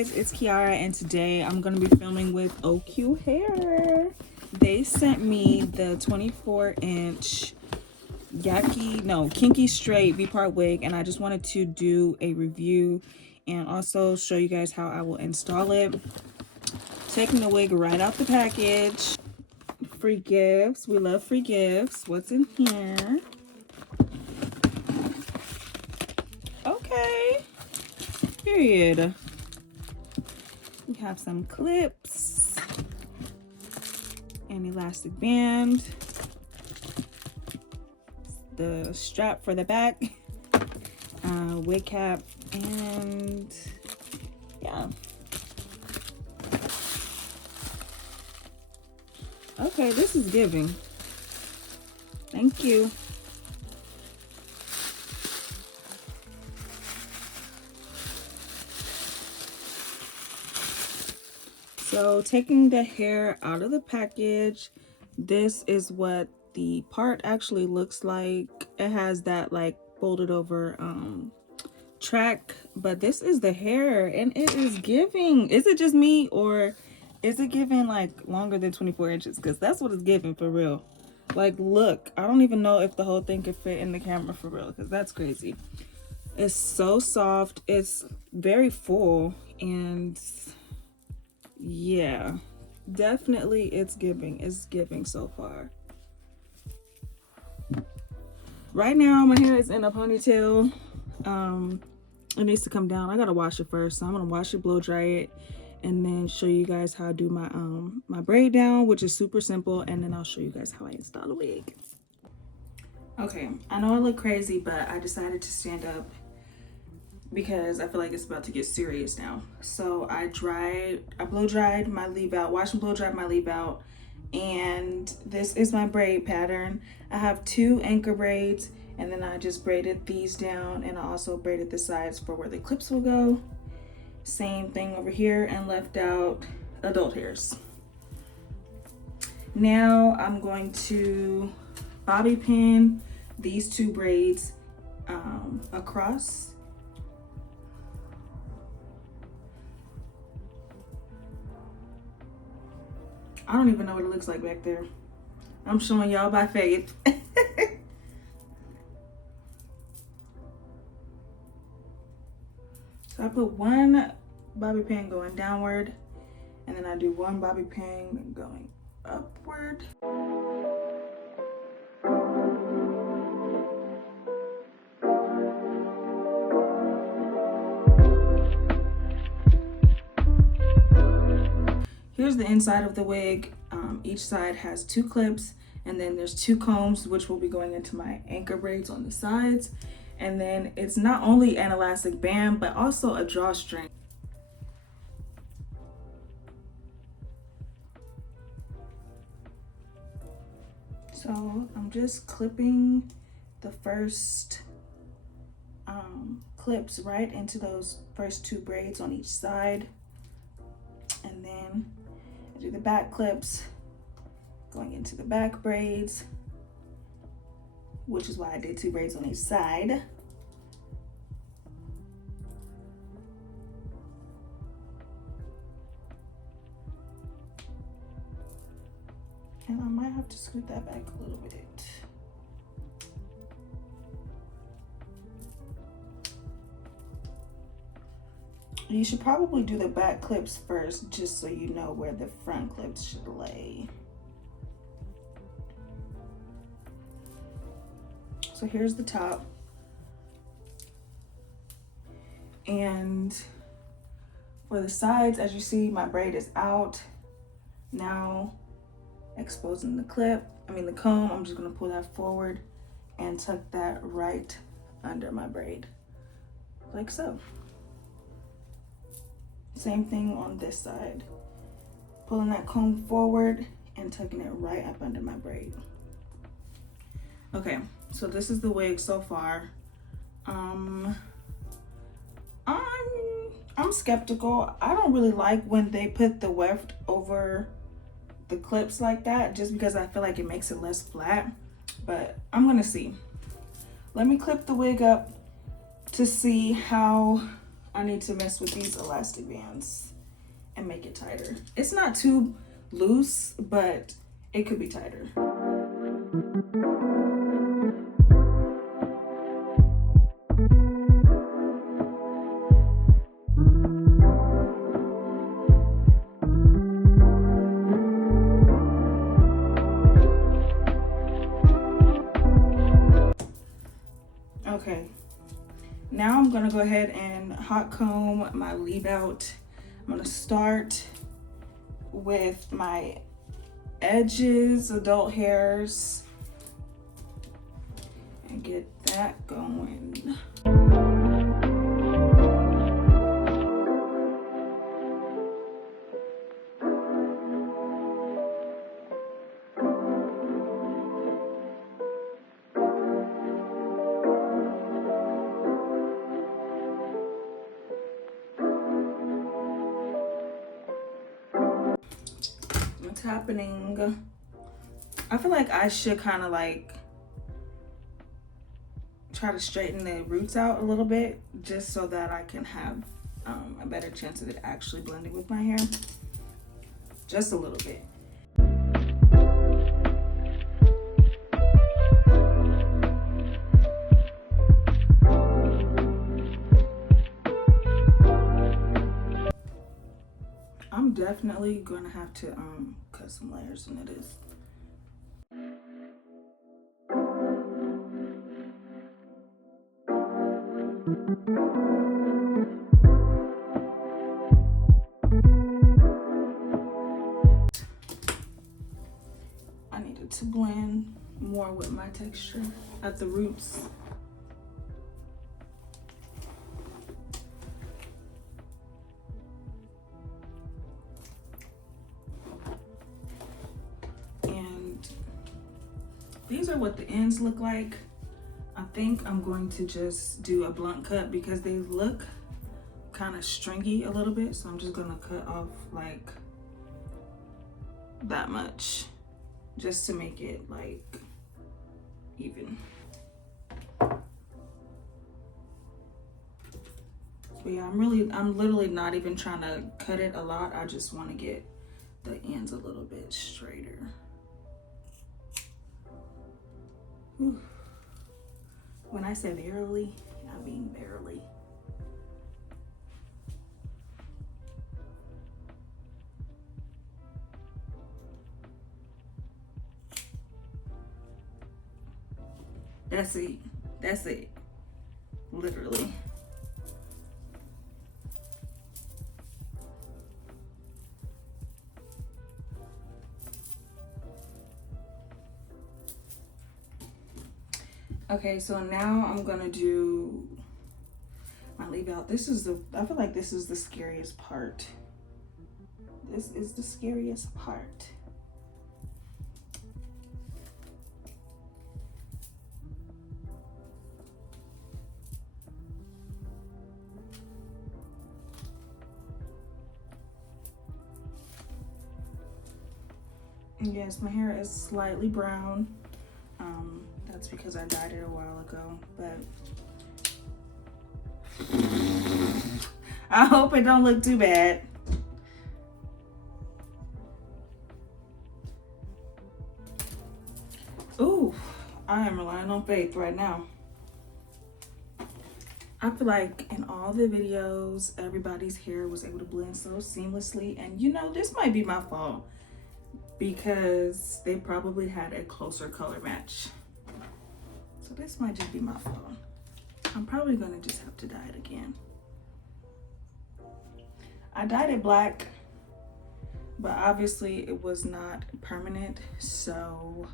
guys, it's Kiara and today I'm going to be filming with OQ Hair. They sent me the 24-inch Kinky straight V-part wig, and I just wanted to do a review and also show you guys how I will install it. Taking the wig right out the package. Free gifts. We love free gifts. What's in here? Okay. Period. We have some clips, an elastic band, the strap for the back, wig cap, and yeah. Okay, this is giving. Thank you. So taking the hair out of the package, this is what the part actually looks like. It has that like folded over track, but this is the hair and it is giving. Is it just me, or is it giving like longer than 24 inches? Because that's what it's giving for real. Like, look, I don't even know if the whole thing could fit in the camera for real, because that's crazy. It's so soft, it's very full, and yeah, definitely it's giving so far. Right now my hair is in a ponytail. It needs to come down. I gotta wash it first, so I'm gonna wash it, blow dry it, and then show you guys how I do my my braid down, which is super simple, and then I'll show you guys how I install the wig. Okay, I know I look crazy, but I decided to stand up because I feel like it's about to get serious now. So I blow dried my leave out, wash and blow dried my leave out, and this is my braid pattern. I have 2 anchor braids, and then I just braided these down, and I also braided the sides for where the clips will go. Same thing over here, and left out adult hairs. Now I'm going to bobby pin these 2 braids across. I don't even know what it looks like back there. I'm showing y'all by faith. So I put 1 bobby pin going downward, and then I do 1 bobby pin going upward. Here's the inside of the wig. Each side has 2 clips, and then there's 2 combs, which will be going into my anchor braids on the sides. And then it's not only an elastic band, but also a drawstring. So I'm just clipping the first clips right into those first 2 braids on each side. And then I do the back clips going into the back braids, which is why I did 2 braids on each side. And I might have to scoot that back a little bit. You should probably do the back clips first, just so you know where the front clips should lay. So here's the top. And for the sides, as you see, my braid is out. Now, exposing the the comb, I'm just gonna pull that forward and tuck that right under my braid, like so. Same thing on this side. Pulling that comb forward and tucking it right up under my braid. Okay, so this is the wig so far. I'm skeptical. I don't really like when they put the weft over the clips like that, just because I feel like it makes it less flat, but I'm gonna see. Let me clip the wig up to see how I need to mess with these elastic bands and make it tighter. It's not too loose, but it could be tighter. Okay, now I'm gonna go ahead and hot comb my leave out. I'm gonna start with my edges, adult hairs, and get that going. What's happening? I feel like I should kind of like try to straighten the roots out a little bit, just so that I can have a better chance of it actually blending with my hair. Just a little bit. I'm definitely gonna have to cut some layers into this. I needed to blend more with my texture at the roots. And these are what the ends look like. I think I'm going to just do a blunt cut because they look kind of stringy a little bit. So I'm just gonna cut off like that much just to make it like even. But yeah, I'm literally not even trying to cut it a lot. I just want to get the ends a little bit straighter. Whew. When I say barely, I mean barely. That's it. That's it. Literally. Okay, so now I'm gonna do my leave out. I feel like this is the scariest part. This is the scariest part. And yes, my hair is slightly brown. That's because I dyed it a while ago, but I hope it don't look too bad. Ooh, I am relying on faith right now. I feel like in all the videos, everybody's hair was able to blend so seamlessly. And you know, this might be my fault because they probably had a closer color match. So this might just be my fault. I'm probably gonna just have to dye it again. I dyed it black, but obviously it was not permanent. So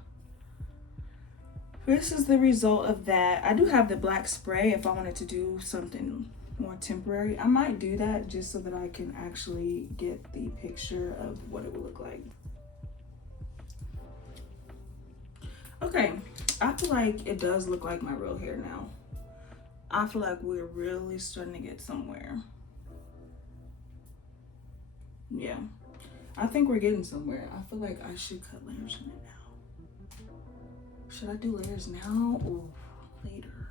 this is the result of that. I do have the black spray if I wanted to do something more temporary. I might do that just so that I can actually get the picture of what it would look like. Okay, I feel like it does look like my real hair now. I feel like we're really starting to get somewhere. Yeah, I think we're getting somewhere. I feel like I should cut layers in it now. Should I do layers now or later?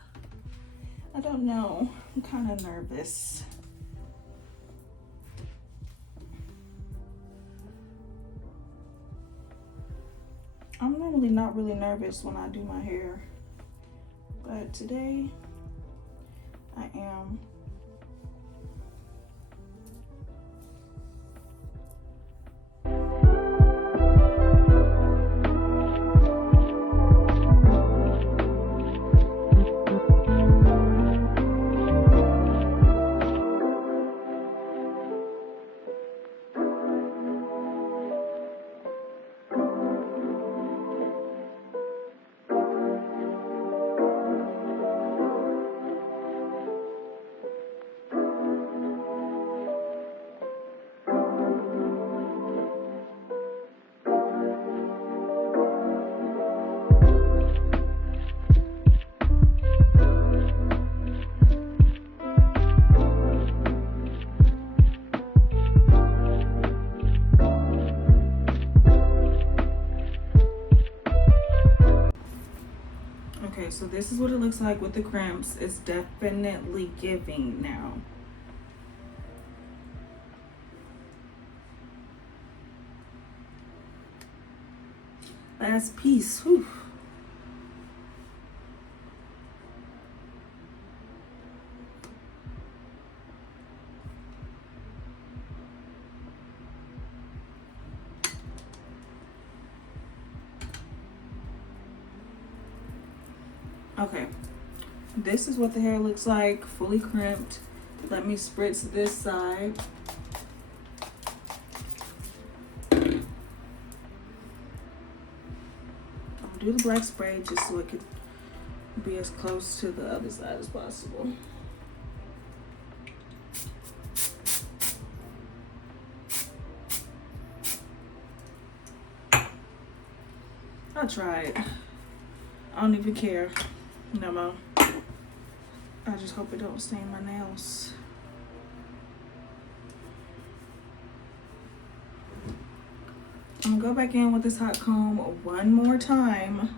I don't know. I'm kind of nervous. I'm normally not really nervous when I do my hair, but today I am. Okay, so this is what it looks like with the crimps. It's definitely giving now. Last piece. Whew. Okay, this is what the hair looks like, fully crimped. Let me spritz this side. I'll do the black spray just so it could be as close to the other side as possible. I tried. I don't even care no more. I just hope it don't stain my nails. I'm gonna go back in with this hot comb one more time.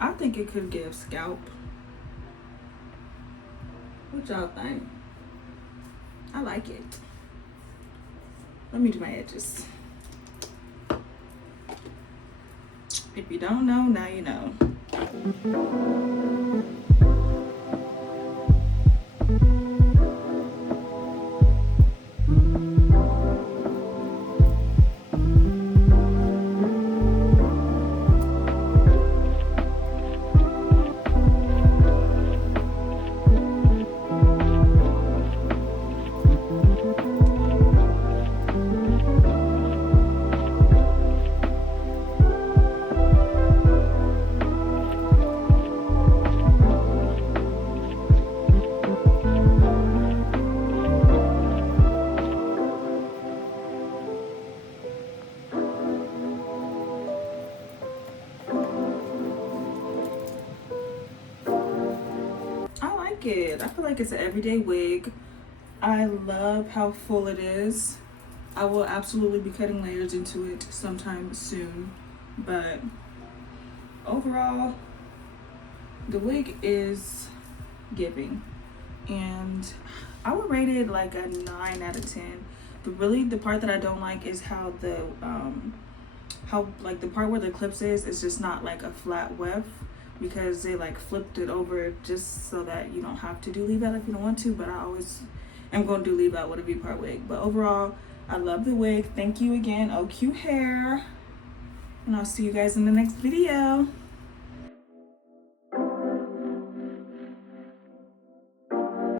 I think it could give scalp. What y'all think? I like it. Let me do my edges. If you don't know, now you know. It. I feel like it's an everyday wig. I love how full it is. I will absolutely be cutting layers into it sometime soon, but overall the wig is giving, and I would rate it like a 9 out of 10. But really the part that I don't like is how the like the part where the clips is just not like a flat weft, because they like flipped it over just so that you don't have to do leave out if you don't want to, but I always am going to do leave out with a V-part wig. But overall, I love the wig. Thank you again, OQ Hair, and I'll see you guys in the next video.